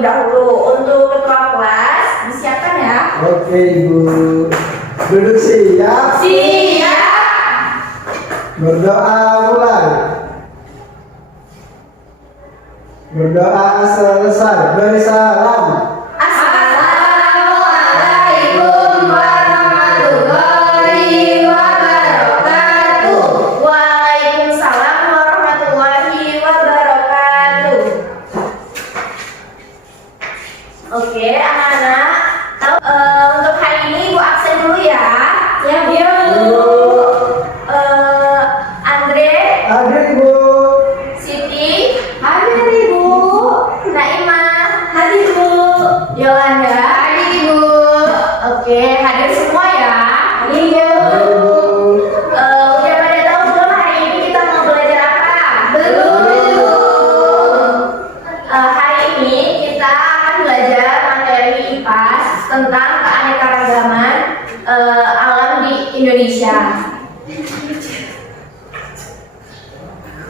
terlebih dahulu. Untuk ketua kelas disiapkan ya. Oke Ibu. Duduk siap. Siap. Berdoa mulai. Berdoa selesai. Beri salam. Assalamualaikum warahmatullahi wabarakatuh. Waalaikumsalam warahmatullahi wabarakatuh. Oke, anak-anak. Untuk hari ini Ibu absen dulu ya. Ya, Bu. Andre, Hadir Ibu. Siti, hadir Ibu. Naimah, hadir Bu. Yolanda, hadir Ibu. Oke, hadir semua ya. Iya. Udah pada tahu belum hari ini kita mau belajar apa? Belum. Hari ini kita akan belajar materi IPAS tentang keanekaragaman alam di Indonesia.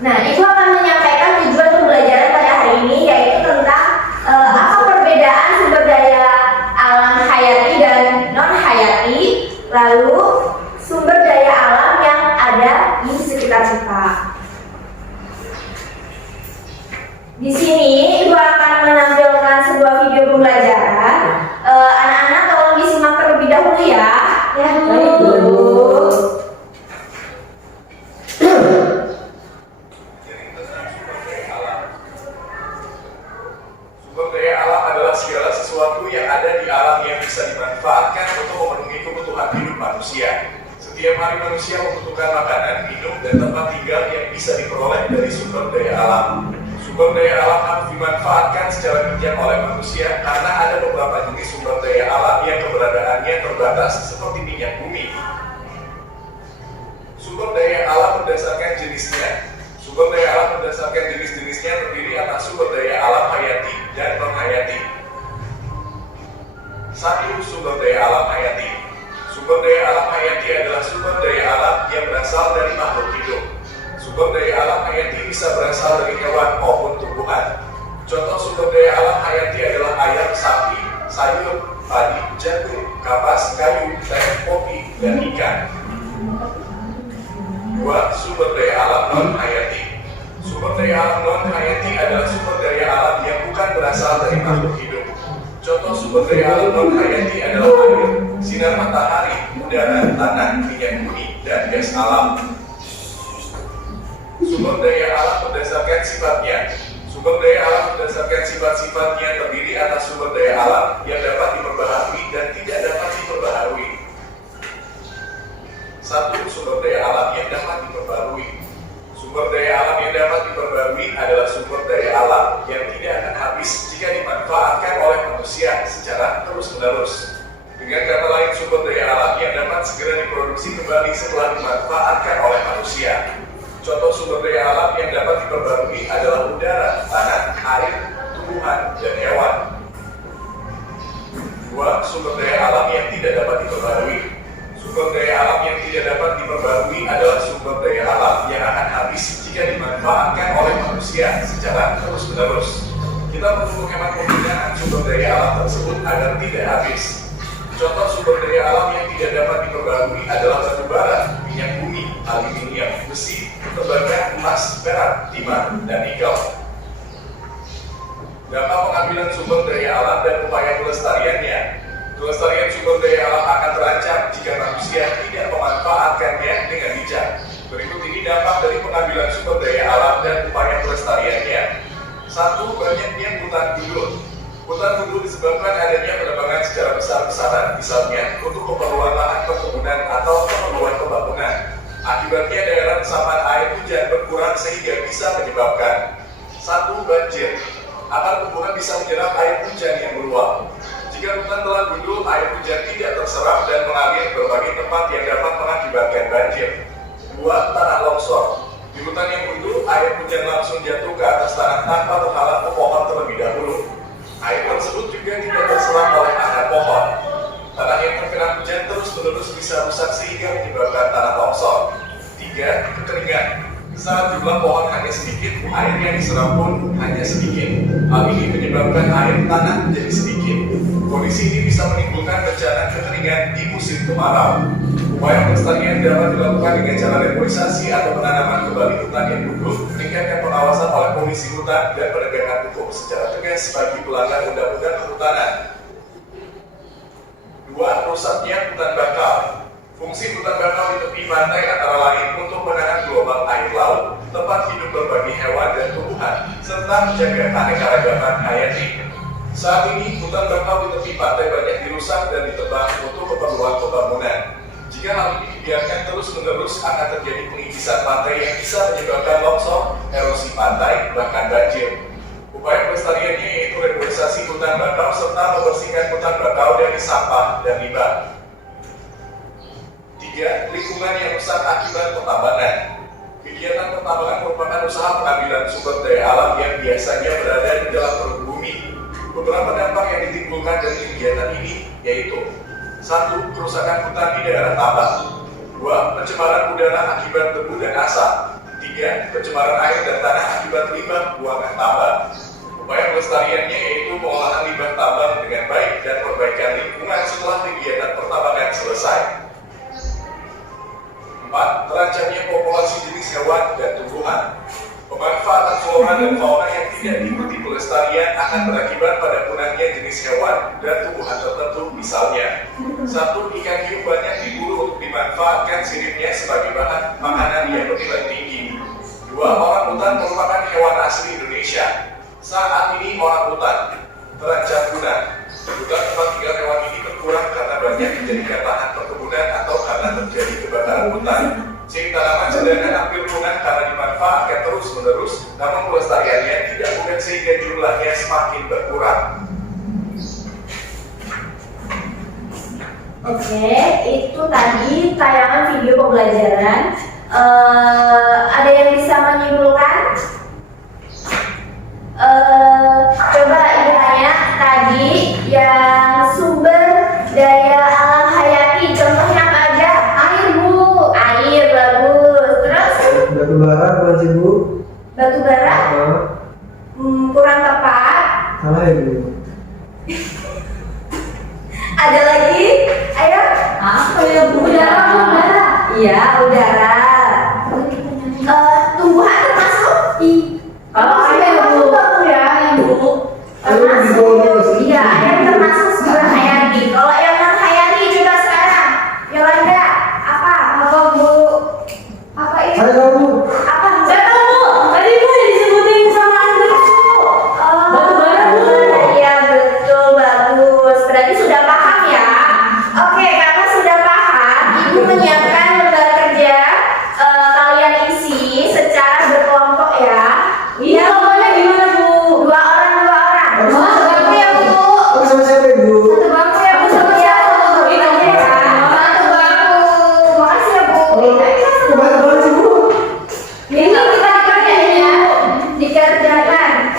Nah, Ibu akan menyampaikan tujuan pembelajaran pada hari ini, yaitu tentang apa perbedaan sumber daya alam hayati dan non hayati, lalu sumber daya alam yang ada di sekitar kita. Di sini Ibu akan menampilkan sebuah video pembelajaran. Anak-anak tolong disimak terlebih dahulu ya. Ya, Bu. Sumber daya alam adalah segala sesuatu yang ada di alam yang bisa dimanfaatkan untuk memenuhi kebutuhan hidup manusia. Setiap hari manusia membutuhkan makanan, minum, dan tempat tinggal yang bisa diperoleh dari sumber daya alam. Sumber daya alam harus dimanfaatkan secara bijak oleh manusia karena ada beberapa jenis sumber daya alam yang keberadaannya terbatas seperti minyak bumi. Sumber daya alam berdasarkan jenisnya. Sumber daya alam berdasarkan jenis-jenisnya terdiri atas sumber daya alam hayati dan non hayati. 1. Sumber daya alam hayati. Sumber daya alam hayati adalah sumber daya alam yang berasal dari makhluk hidup. Sumber daya alam hayati bisa berasal dari hewan maupun tumbuhan. Contoh sumber daya alam hayati adalah ayam, sapi, sayur, padi, jagung, kapas, kayu, teh, kopi, dan ikan. 2. Sumber daya alam non hayati. Sumber daya alam non hayati adalah sumber daya alam yang bukan berasal dari makhluk hidup. Contoh sumber daya alam non hayati adalah air, sinar matahari, udara, tanah, minyak bumi, dan gas alam. Sumber daya alam berdasarkan sifatnya. Sumber daya alam berdasarkan sifat-sifatnya terdiri atas sumber daya alam yang dapat diperbaharui dan tidak dapat diperbaharui. 1. Sumber daya alam yang dapat diperbarui. Sumber daya alam yang dapat diperbarui adalah sumber daya alam yang tidak akan habis jika dimanfaatkan oleh manusia secara terus-menerus. Dengan kata lain, sumber daya alam yang dapat segera diproduksi kembali setelah dimanfaatkan oleh manusia. Contoh sumber daya alam yang dapat diperbarui adalah udara, tanah, air, tumbuhan, dan hewan. 2. Sumber daya alam yang tidak dapat diperbarui. Sumber daya alam yang tidak dapat diperbarui adalah sumber daya alam yang akan habis jika dimanfaatkan oleh manusia secara terus-menerus. Kita perlu menghemat penggunaan sumber daya alam tersebut agar tidak habis. Contoh sumber daya alam yang tidak dapat diperbarui adalah batu bara, minyak bumi, aluminium, besi, tembaga, emas, perak, timah, dan nikel. Dampak pengambilan sumber daya alam dan upaya pelestariannya. Kelestarian sumber daya alam akan terancam jika manusia tidak memanfaatkannya dengan bijak. Berikut ini dampak dari pengambilan sumber daya alam dan upaya pelestariannya. 1. Banyaknya hutan gundul. Hutan gundul disebabkan adanya penebangan secara besar-besaran, misalnya untuk keperluan lahan perkebunan atau keperluan pembangunan. Akibatnya daerah resapan air hujan berkurang sehingga bisa menyebabkan 1. Banjir. Akar tumbuhan bisa menyerap air hujan yang meluap. Jika hutan telah gundul, air hujan tidak terserap dan mengalir berbagai tempat yang dapat mengakibatkan banjir. 2. Tanah longsor. Di hutan yang gundul, air hujan langsung jatuh ke atas tanah tanpa terhalang pohon terlebih dahulu. Air tersebut juga tidak terserap oleh akar pohon. Tanah yang terkena hujan terus-menerus bisa rusak sehingga menyebabkan tanah longsor. 3. Kekeringan. Saat jumlah pohon hanya sedikit, air yang diserap pun hanya sedikit. Hal ini menyebabkan air tanah menjadi sedikit. Kondisi ini bisa menimbulkan bencana kekeringan di musim kemarau. Upaya pelestarian dapat dilakukan dengan cara reforestasi atau penanaman kembali hutan yang gugur, meningkatkan pengawasan oleh polisi hutan, dan penegakan hukum secara tegas bagi pelanggar undang-undang kehutanan. 2. Rusaknya hutan bakau. Fungsi hutan bakau di tepi pantai antara lain untuk menahan gelombang air laut, tempat hidup berbagai hewan dan tumbuhan, serta menjaga keanekaragaman hayati. Saat ini, hutan bakau di tepi pantai banyak dirusak dan ditebang untuk keperluan pembangunan. Jika hal ini dibiarkan terus-menerus, akan terjadi pengikisan pantai yang bisa menyebabkan longsor, erosi pantai, bahkan banjir. Upaya pelestariannya yaitu reforestasi hutan bakau serta membersihkan hutan bakau dari sampah dan limbah. 3. Lingkungan yang rusak akibat pertambangan. Kegiatan pertambangan merupakan usaha pengambilan sumber daya alam yang biasanya berada di dalam perut bumi. Beberapa dampak yang ditimbulkan dari kegiatan ini yaitu 1. Kerusakan hutan di daerah tambang. 2. Pencemaran udara akibat debu dan asap. 3. Pencemaran air dan tanah akibat limbah buangan tambang. Upaya pelestariannya yaitu pengolahan limbah tambang dengan baik dan perbaikan lingkungan setelah kegiatan pertambangan selesai. 4. Terancamnya populasi jenis hewan dan tumbuhan. Pemanfaatan flora dan fauna yang tidak diikuti pelestarian akan berakibat pada punahnya jenis hewan dan tumbuhan tertentu, misalnya 1. Ikan hiu banyak diburu untuk dimanfaatkan siripnya sebagai bahan makanan yang bernilai tinggi. 2. Orang hutan merupakan hewan asli Indonesia. Saat ini orang hutan terancam punah. Hutan tempat tinggal hewan ini berkurang karena banyak dijadikan lahan perkebunan atau karena terjadi kebakaran hutan. C. Tanaman cadangan hampir punah karena dimanfaatkan terus-menerus, namun pelestariannya tidak mudah sehingga jumlahnya semakin berkurang. Oke, itu tadi tayangan video pembelajaran. Ada yang bisa menyimpulkan? Coba ibu tanya tadi yang sumber daya alam hayati, contohnya apa aja? Air bu, air bagus. Terus? Batu bara bukan sih bu? Batu bara? Kurang tepat. Salah ya bu? Ada lagi? Ayo. Apa ya bu? Udara, udara. Iya, udara. Tumbuhan termasuk? Kalau air bu, ya yang bu. Termasuk. Iya, air termasuk sumber hayati. Kalau yang non hayati juga sekarang. Yolanda, apa? Apa bu? Apa itu? Saya tahu bu. Apa? Saya tahu bu. Tadi bu yang disebutin sama Andri. Batu bara, Bu. Iya betul, bagus. Berarti sudah paham ya. Oke, karena sudah paham, ibu menyiapkan lembar kerja kalian isi secara berkelompok ya. Iya, pokoknya gimana bu? Dua orang. Satu bangku ya bu. Aku sama siapa ya bu? Satu bangku ya bu. Satu ya. Itu aja ya. Satu bangku. Makasih ya bu. Kok banyak banget sih bu? Ini kita dikerjain ya. Dikerjakan.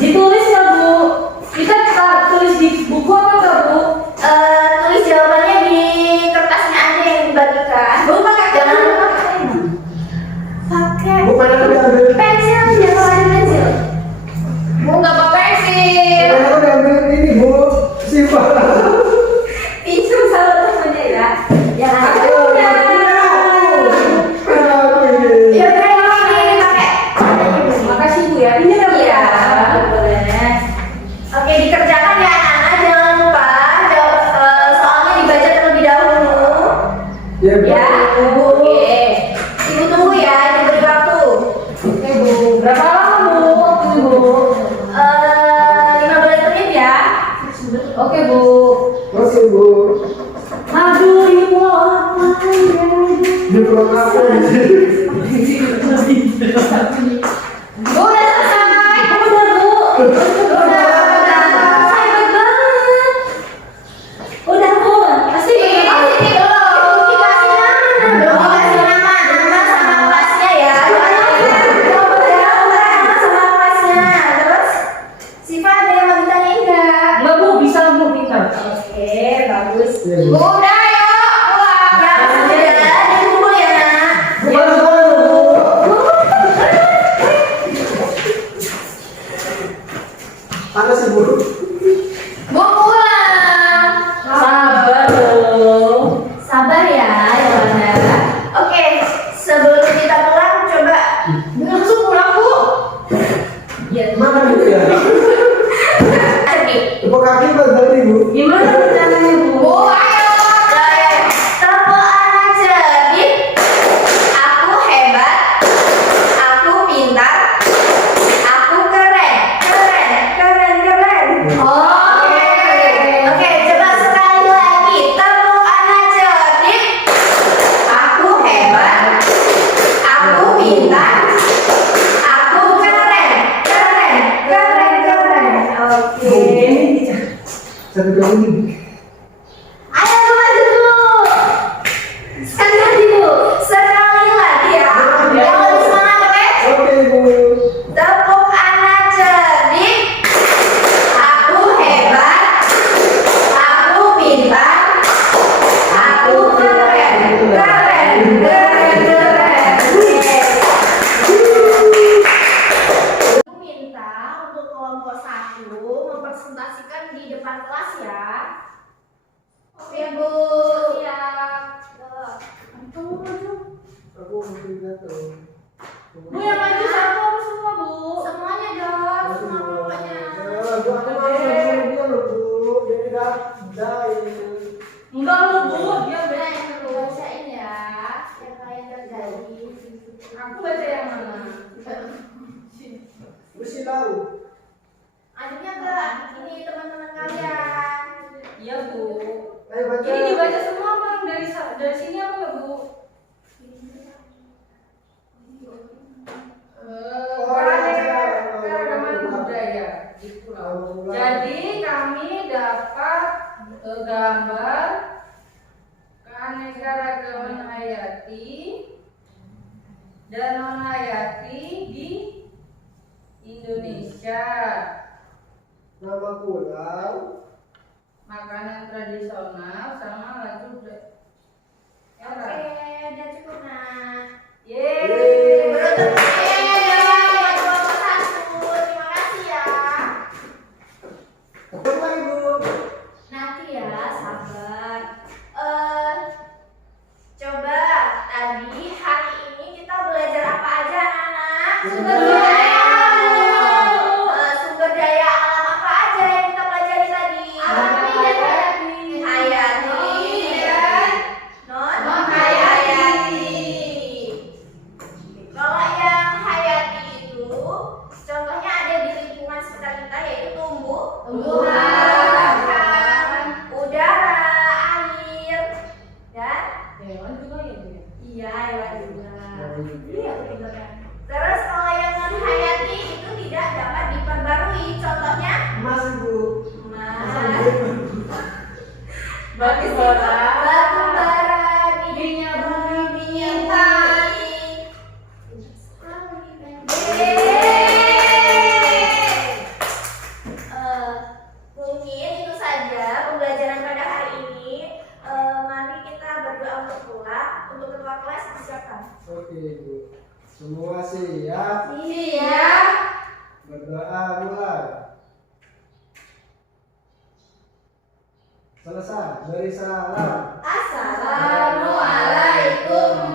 Ditulis ya bu. Kita tulis di buku apa enggak bu? Tulis jawabannya di kertasnya aja yang dibagikan. Bu pakai Jangan lupa pakai Bu mana aku diambil? pensil, jangan ada pensil. Bu nggak bawa pensil. Mana aku diambil ini bu? Sifat. Pinjam sama temennya ya. Jangan Aku ada. udah. Mana aku ini? Ya udah ini pakai. Makasih bu ya. Ini ya bu Iya, ya. boleh. Oke, dikerjakan ya anak-anak. Jangan lupa soalnya dibaca terlebih dahulu. Ya bu. Ya, oke. Ibu tunggu ya, diberi waktu. Oke bu. Berapa lama bu? Waktunya bu. 15 menit ya. Oke bu. Oke bu. Aduh ibu apa ya? Di pulau apa ini? Bu udah selesai. Udah bu. Udah selesai banget. Udah bu. Masih belum. Dikasih nama, belum dikasih nama sama kelasnya ya. Nama sama kelasnya. Terus, Siva ada yang mau ditanyain nggak? Enggak bu, bisa bu kita. Oke, bagus. Iya, Bu. Udah ayo pulang. Ya sudah, dikumpul ya nak. Bu mana bu? Bu. Mau pulang. Sabar dong. Sabar ya, Yolanda. Oke, sebelum kita pulang, coba Langsung pulang, Bu. ya. Makan dulu ya. Cerdik. Tepuk kaki Pak tadi Bu. Gimana rencananya, Bu? Bu, ayo. Tepuk anak cerdik. Aku hebat. Aku pintar. Aku keren. Oke, coba sekali lagi. Tepuk anak cerdik. Aku hebat. Aku pintar. Aku keren. Oke. Satu kali ini. Ayo Bu, maju dulu. Sekali lagi Bu. Sekali lagi ya. Yang lebih semangat, oke? Oke Bu. Tepuk anak cerdik. Aku hebat. Aku pintar. Aku keren. Aku minta untuk kelompok 1 mempresentasikan di depan kelas ya. Oke Bu. Siap. Aku mesti jatuh. Bu, yang maju satu apa semua, Bu? Semuanya dong, semua kelompoknya. Bu, aku mau dia loh Bu. Jadi dai. Enggak, lu, Bu. Dia Nah, baca. yang perlu bacain ya, yang kalian kerjain. Aku baca yang mana? Mesti tahu. Akhirnya ke ini teman-teman kalian. Iya, Bu. Ayo baca. Ini dibaca semua apa yang dari sini apa enggak, Bu? Keragaman budaya gitu loh. Jadi kami dapat gambar keanekaragaman hayati dan non hayati di Indonesia, Nama pulau. makanan tradisional sama lagu Oke, era. udah cukup nah. Yeay. Beruntung buat kelompok 1. Terima kasih ya. Tepuk lagi Bu. Nanti ya, sabar. Coba tadi hari ini kita belajar apa aja anak-anak? Sumber daya. Sumber daya alam apa aja yang kita pelajari tadi? Alami dan hayati. Hayati dan non hayati. Kalau yang hayati itu contohnya ada di lingkungan sekitar kita yaitu tumbuhan, udara, air, dan Hewan juga ya, Bu, ya? iya hewan juga. Iya, benar. Terus kalau yang non hayati itu tidak dapat diperbarui. Contohnya Masih Bu. emas, Batu bara, batu bara, minyak bumi, minyak bumi. Mungkin itu saja pembelajaran pada hari ini. Mari kita berdoa untuk pulang. Untuk ketua kelas silakan. Oke Bu. Semua siap. Siap. Berdoa mulai. Selesai. Beri salam. Assalamualaikum